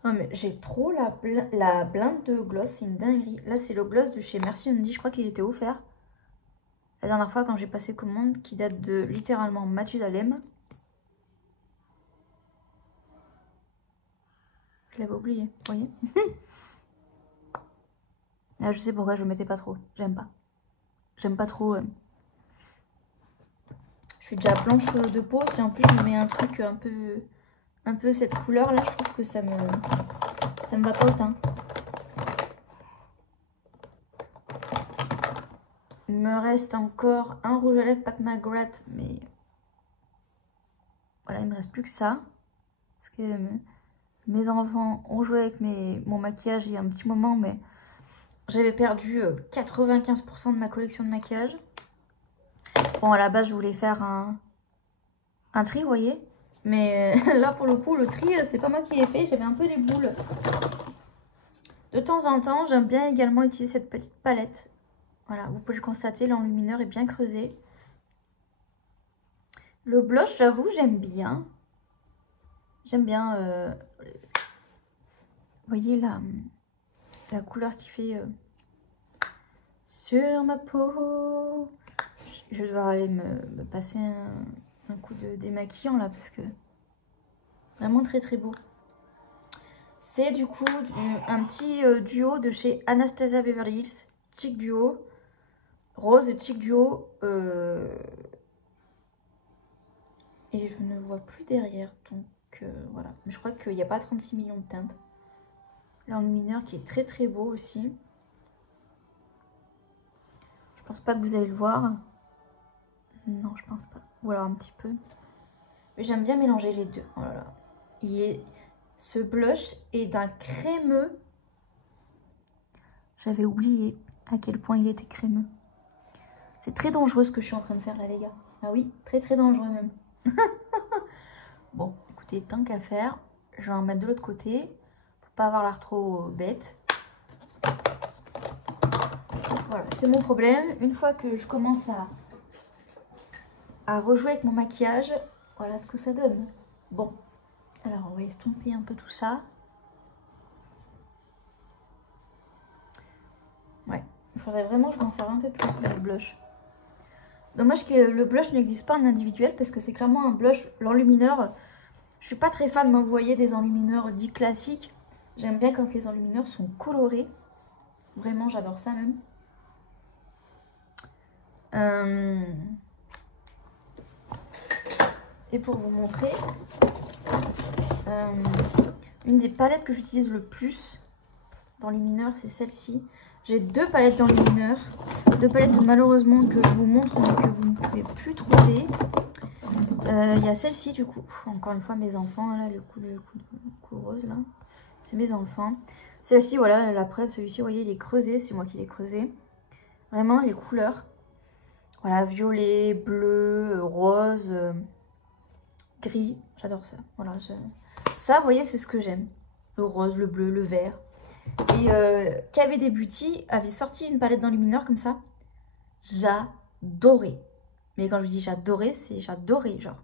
Non mais j'ai trop la blinde de gloss, c'est une dinguerie. Là, c'est le gloss de chez Merci Andy, je crois qu'il était offert la dernière fois quand j'ai passé commande, qui date de littéralement Mathusalem. Je l'avais oublié, vous voyez. Là, je sais pourquoi je le mettais pas trop. J'aime pas. J'aime pas trop. Je suis déjà blanche de peau. Si en plus je mets un truc un peu cette couleur là, je trouve que ça me va pas au teint. Il me reste encore un rouge à lèvres Pat McGrath, mais voilà, il me reste plus que ça. Parce que mes enfants ont joué avec mon maquillage il y a un petit moment, mais j'avais perdu 95% de ma collection de maquillage. Bon, à la base, je voulais faire un tri, vous voyez. Mais là, pour le coup, le tri, c'est pas moi qui l'ai fait. J'avais un peu des boules. De temps en temps, j'aime bien également utiliser cette petite palette. Voilà, vous pouvez le constater, l'enlumineur est bien creusé. Le blush, j'avoue, j'aime bien. J'aime bien, vous voyez la couleur qui fait sur ma peau. Je vais devoir aller me passer un coup de démaquillant là parce que vraiment très beau. C'est du coup un petit duo de chez Anastasia Beverly Hills, Cheek Duo, rose Cheek Duo. Et je ne vois plus derrière, donc voilà. Mais je crois qu'il n'y a pas 36 millions de teintes. L'enlumineur qui est très beau aussi. Je pense pas que vous allez le voir. Non, je pense pas. Ou alors un petit peu. Mais j'aime bien mélanger les deux. Oh là là. Ce blush est d'un crémeux. J'avais oublié à quel point il était crémeux. C'est très dangereux ce que je suis en train de faire là, les gars. Ah oui, très dangereux même. Bon, écoutez, tant qu'à faire, je vais en mettre de l'autre côté pour pas avoir l'air trop bête. Voilà, c'est mon problème. Une fois que je commence à rejouer avec mon maquillage, voilà ce que ça donne. Bon, alors on va estomper un peu tout ça. Ouais, il faudrait vraiment que je m'en serve un peu plus de ce blush. Dommage que le blush n'existe pas en individuel parce que c'est clairement un blush, l'enlumineur. Je suis pas très fan, vous voyez, des enlumineurs dits classiques. J'aime bien quand les enlumineurs sont colorés. Vraiment, j'adore ça même. Et pour vous montrer, une des palettes que j'utilise le plus d'enlumineurs, c'est celle-ci. J'ai 2 palettes d'enlumineurs. 2 palettes malheureusement que je vous montre mais que vous ne pouvez plus trouver. Il y a celle-ci du coup. Encore une fois mes enfants, là, le coup rose là. C'est mes enfants. Celle-ci, voilà, la preuve, celui-ci, vous voyez, il est creusé. C'est moi qui l'ai creusé. Vraiment, les couleurs. Voilà, violet, bleu, rose, gris. J'adore ça. Voilà, ça, vous voyez, c'est ce que j'aime. Le rose, le bleu, le vert. Et KVD Beauty avait sorti une palette d'enlumineurs comme ça. J'adorais. Mais quand je dis j'adorais, c'est j'adorais, genre.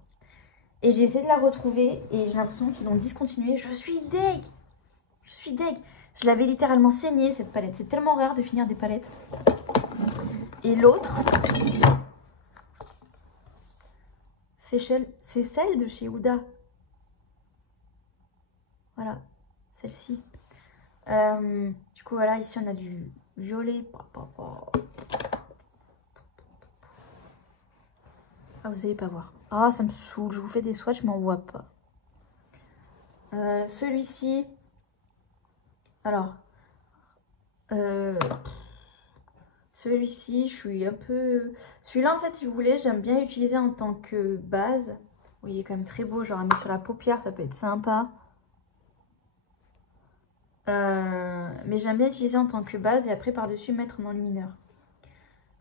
Et j'ai essayé de la retrouver et j'ai l'impression qu'ils l'ont discontinuée. Je suis deg. Je suis deg. Je l'avais littéralement saignée, cette palette. C'est tellement rare de finir des palettes. Et l'autre, c'est celle de chez Huda. Voilà, celle-ci. Du coup, voilà, ici on a du violet. Ah, vous n'allez pas voir. Ah, ça me saoule. Je vous fais des swatchs, mais on voit pas. Celui-ci. Alors. Celui-ci, je suis un peu... Celui-là, en fait, si vous voulez, j'aime bien l'utiliser en tant que base. Oui, il est quand même très beau. Genre, à mettre sur la paupière, ça peut être sympa. Mais j'aime bien l'utiliser en tant que base et après, par-dessus, mettre un enlumineur.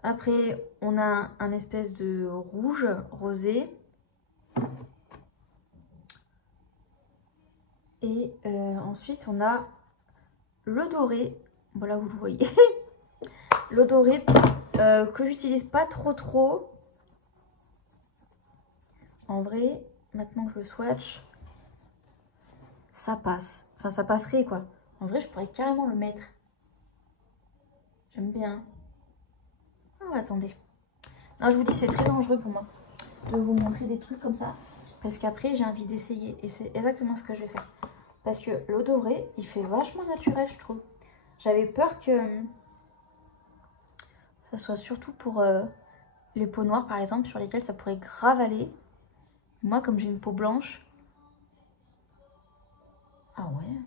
Après, on a un espèce de rouge rosé. Et ensuite, on a le doré. Voilà, vous le voyez. Le doré que j'utilise pas trop. En vrai, maintenant que je le swatch, ça passe. Enfin, ça passerait, quoi. En vrai, je pourrais carrément le mettre. J'aime bien. Oh, attendez. Non, je vous dis, c'est très dangereux pour moi de vous montrer des trucs comme ça. Parce qu'après, j'ai envie d'essayer. Et c'est exactement ce que je vais faire. Parce que l'eau dorée, il fait vachement naturel, je trouve. J'avais peur que ça soit surtout pour les peaux noires, par exemple, sur lesquelles ça pourrait grave aller. Moi, comme j'ai une peau blanche... Ah ouais.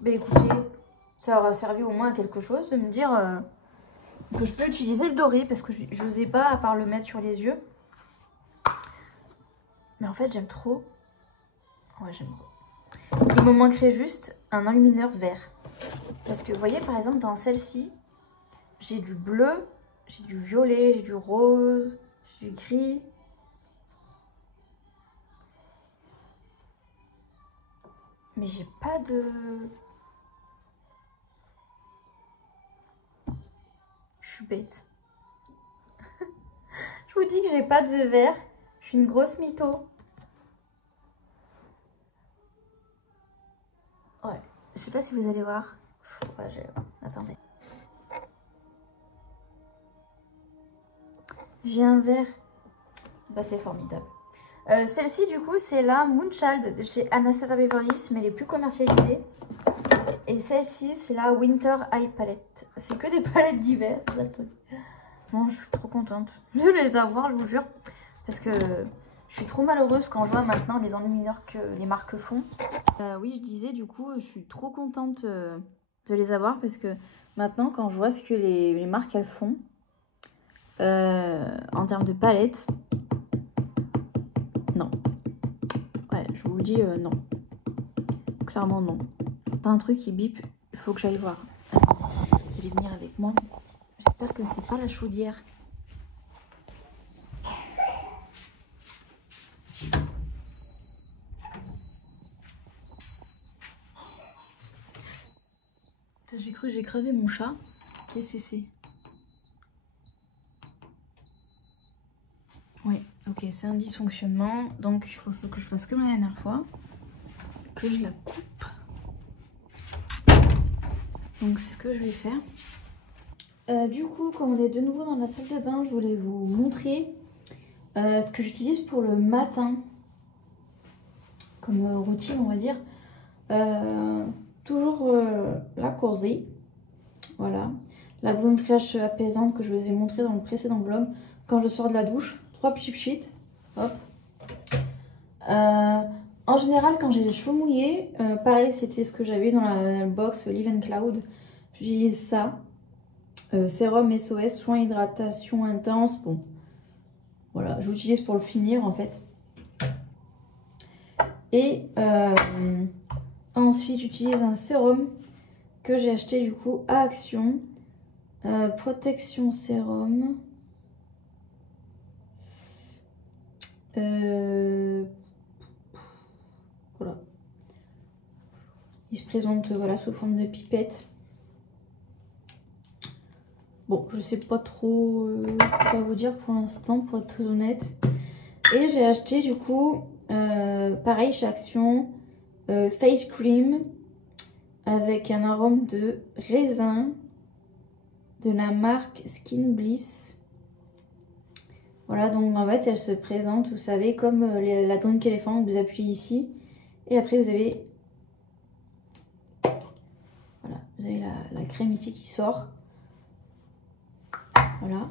Ben écoutez, ça aura servi au moins à quelque chose de me dire que je peux utiliser le doré parce que je n'osais pas à part le mettre sur les yeux. Mais en fait, j'aime trop. Ouais, j'aime trop. Il me manquerait juste un enlumineur vert. Parce que vous voyez, par exemple, dans celle-ci, j'ai du bleu, j'ai du violet, j'ai du rose, j'ai du gris. Mais j'ai pas de... Je suis bête. Je vous dis que j'ai pas de vert. Je suis une grosse mytho. Ouais. Je sais pas si vous allez voir. Ouais, attendez. J'ai un vert. Bah, c'est formidable. Celle-ci, du coup, c'est la Moonchild de chez Anastasia Beverly Hills, mais les plus commercialisées. Et celle-ci, c'est la Winter Eye Palette. C'est que des palettes d'hiver, c'est ça le truc. Bon, je suis trop contente de les avoir, je vous jure. Parce que je suis trop malheureuse quand je vois maintenant les enlumineurs que les marques font. Oui, je disais, du coup, je suis trop contente de les avoir. Parce que maintenant, quand je vois ce que les marques, elles font, en termes de palettes, non. Ouais, je vous le dis, non. Clairement, non. C'est un truc qui bip, il faut que j'aille voir. Vous allez venir avec moi. J'espère que c'est pas la chaudière. J'ai cru que j'ai écrasé mon chat. Qu'est-ce que c'est? Oui, ok. Ok, c'est un dysfonctionnement, donc il faut que je fasse comme la dernière fois, que je la coupe. Donc c'est ce que je vais faire. Du coup, comme on est de nouveau dans la salle de bain, je voulais vous montrer ce que j'utilise pour le matin, comme routine on va dire. Toujours la Corsé, voilà, la blonde fraîche apaisante que je vous ai montré dans le précédent vlog. Quand je sors de la douche, 3 petits sheets, hop. En général, quand j'ai les cheveux mouillés, pareil, c'était ce que j'avais dans la box Live and Cloud. J'utilise ça. Sérum SOS, soin hydratation intense. Bon, voilà, je l'utilise pour le finir en fait. Et ensuite, j'utilise un sérum que j'ai acheté du coup à Action. Protection sérum. Voilà. Il se présente voilà, sous forme de pipette. Bon, je sais pas trop quoi vous dire pour l'instant, pour être très honnête. Et j'ai acheté du coup, pareil chez Action, face cream avec un arôme de raisin de la marque Skin Bliss. Voilà, donc en fait elle se présente, vous savez, comme la Drink Elephant, vous appuyez ici. Et après vous avez, voilà, vous avez la crème ici qui sort. Voilà.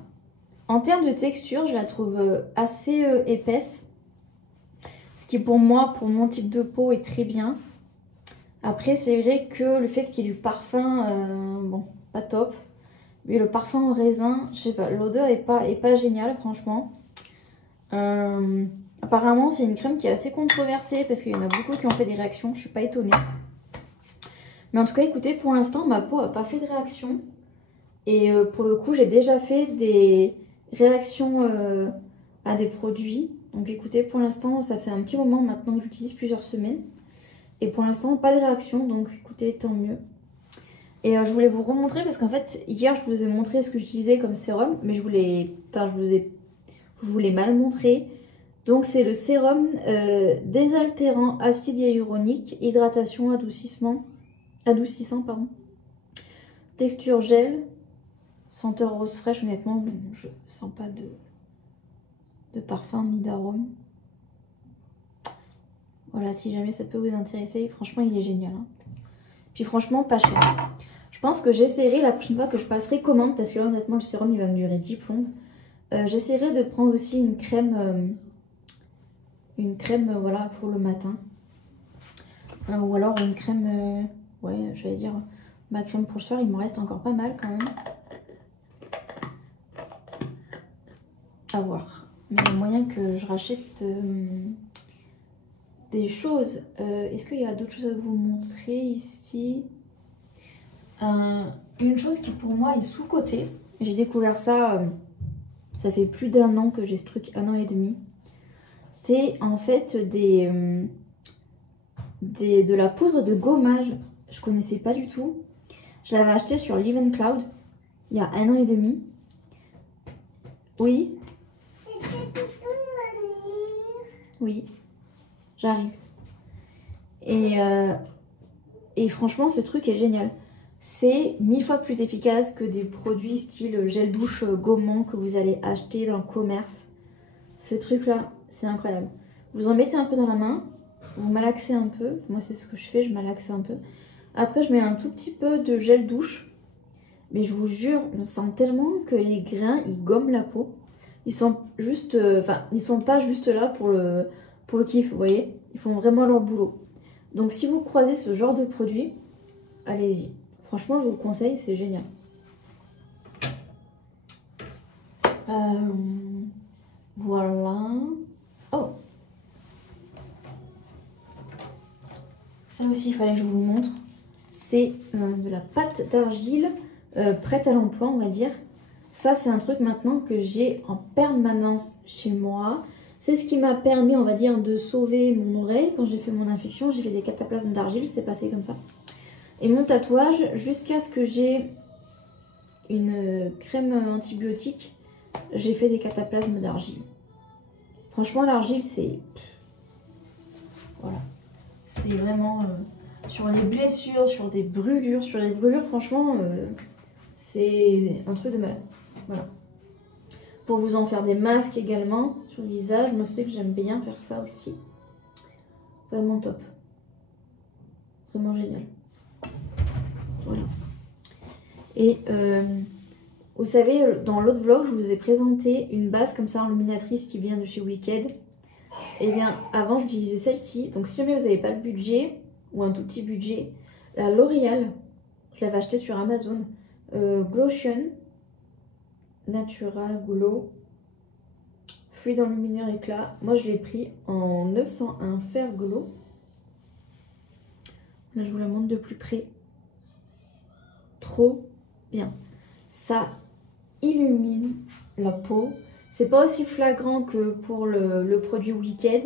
En termes de texture, je la trouve assez épaisse. Ce qui pour moi, pour mon type de peau, est très bien. Après, c'est vrai que le fait qu'il y ait du parfum, bon, pas top. Mais le parfum au raisin, je sais pas, l'odeur est pas géniale, franchement. Apparemment, c'est une crème qui est assez controversée parce qu'il y en a beaucoup qui ont fait des réactions. Je suis pas étonnée. Mais en tout cas, écoutez, pour l'instant, ma peau n'a pas fait de réaction. Et pour le coup, j'ai déjà fait des réactions à des produits. Donc écoutez, pour l'instant, ça fait un petit moment maintenant que j'utilise, plusieurs semaines. Et pour l'instant, pas de réaction. Donc écoutez, tant mieux. Et je voulais vous remontrer parce qu'en fait, hier, je vous ai montré ce que j'utilisais comme sérum. Mais je vous l'ai mal montré. Donc c'est le sérum désaltérant acide hyaluronique, hydratation, adoucissant, pardon. Texture gel. Senteur rose fraîche, honnêtement, je sens pas de parfum ni d'arôme. Voilà, si jamais ça peut vous intéresser, franchement, il est génial. Hein. Puis franchement, pas cher. Je pense que j'essaierai la prochaine fois que je passerai commande, parce que là, honnêtement, le sérum, il va me durer 10 plombes. J'essaierai de prendre aussi une crème, voilà, pour le matin. Ou alors une crème, ouais, j'allais dire, ma crème pour le soir, il me reste encore pas mal quand même. À voir. Mais il y a moyen que je rachète des choses. Est-ce qu'il y a d'autres choses à vous montrer ici? Une chose qui pour moi est sous-cotée. J'ai découvert ça, ça fait plus d'1 an que j'ai ce truc, 1 an et demi. C'est en fait de la poudre de gommage. Je connaissais pas du tout. Je l'avais acheté sur Live and Cloud il y a 1 an et demi. Oui. Oui, j'arrive. Et franchement, ce truc est génial. C'est 1000 fois plus efficace que des produits style gel douche gommant que vous allez acheter dans le commerce. Ce truc-là, c'est incroyable. Vous en mettez un peu dans la main, vous malaxez un peu. Moi, c'est ce que je fais, je malaxe un peu. Après, je mets un tout petit peu de gel douche. Mais je vous jure, on sent tellement que les grains, ils gomment la peau. Ils sont juste, ils sont pas juste là pour le kiff, vous voyez. Ils font vraiment leur boulot. Donc si vous croisez ce genre de produit, allez-y. Franchement, je vous le conseille, c'est génial. Voilà. Oh. Ça aussi, il fallait que je vous le montre. C'est de la pâte d'argile prête à l'emploi, on va dire. Ça, c'est un truc maintenant que j'ai en permanence chez moi. C'est ce qui m'a permis, on va dire, de sauver mon oreille. Quand j'ai fait mon infection, j'ai fait des cataplasmes d'argile, c'est passé comme ça. Et mon tatouage, jusqu'à ce que j'ai une crème antibiotique, j'ai fait des cataplasmes d'argile. Franchement, l'argile, c'est... Voilà. C'est vraiment... sur les blessures, sur des brûlures. Sur les brûlures, franchement, c'est un truc de malade. Voilà. Pour vous en faire des masques également sur le visage. Moi, je sais que j'aime bien faire ça aussi. Vraiment top. Vraiment génial. Voilà. Et vous savez, dans l'autre vlog, je vous ai présenté une base comme ça, enluminatrice qui vient de chez Wicked. Et bien, avant, j'utilisais celle-ci. Donc, si jamais vous n'avez pas le budget, ou un tout petit budget, la L'Oréal, je l'avais acheté sur Amazon. Glotion Natural Glow Fluide enlumineur éclat. Moi, je l'ai pris en 901 Fair Glow. Là, je vous la montre de plus près. Trop bien. Ça illumine la peau. C'est pas aussi flagrant que pour le produit Wicked.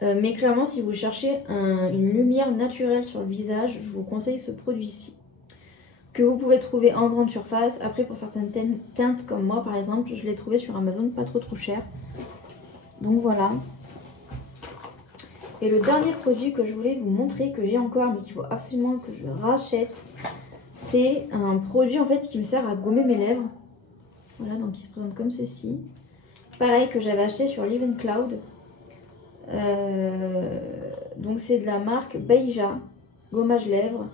Mais clairement, si vous cherchez une lumière naturelle sur le visage, je vous conseille ce produit-ci. Que vous pouvez trouver en grande surface. Après, pour certaines teintes comme moi, par exemple, je l'ai trouvé sur Amazon, pas trop cher. Donc voilà. Et le dernier produit que je voulais vous montrer, que j'ai encore, mais qu'il faut absolument que je rachète, c'est un produit en fait qui me sert à gommer mes lèvres. Voilà, donc il se présente comme ceci. Pareil, que j'avais acheté sur Live & Cloud. Donc c'est de la marque Beija, gommage lèvres.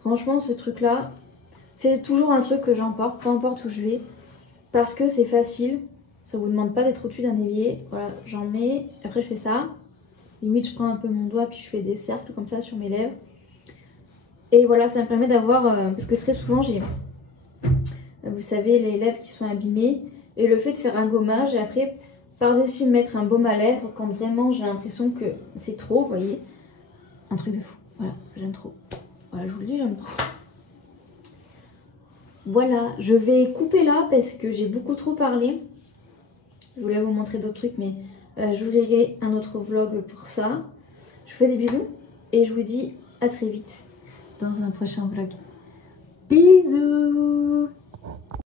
Franchement, ce truc-là, c'est toujours un truc que j'emporte, peu importe où je vais, parce que c'est facile. Ça vous demande pas d'être au-dessus d'un évier. Voilà, j'en mets. Après, je fais ça. Limite, je prends un peu mon doigt, puis je fais des cercles comme ça sur mes lèvres. Et voilà, ça me permet d'avoir... parce que très souvent, j'ai... vous savez, les lèvres qui sont abîmées. Et le fait de faire un gommage, et après, par-dessus mettre un baume à lèvres, quand vraiment j'ai l'impression que c'est trop, vous voyez. Un truc de fou. Voilà, j'aime trop. Voilà, je vous le dis, j'aime trop. Voilà, je vais couper là parce que j'ai beaucoup trop parlé. Je voulais vous montrer d'autres trucs, mais j'ouvrirai un autre vlog pour ça. Je vous fais des bisous et je vous dis à très vite dans un prochain vlog. Bisous!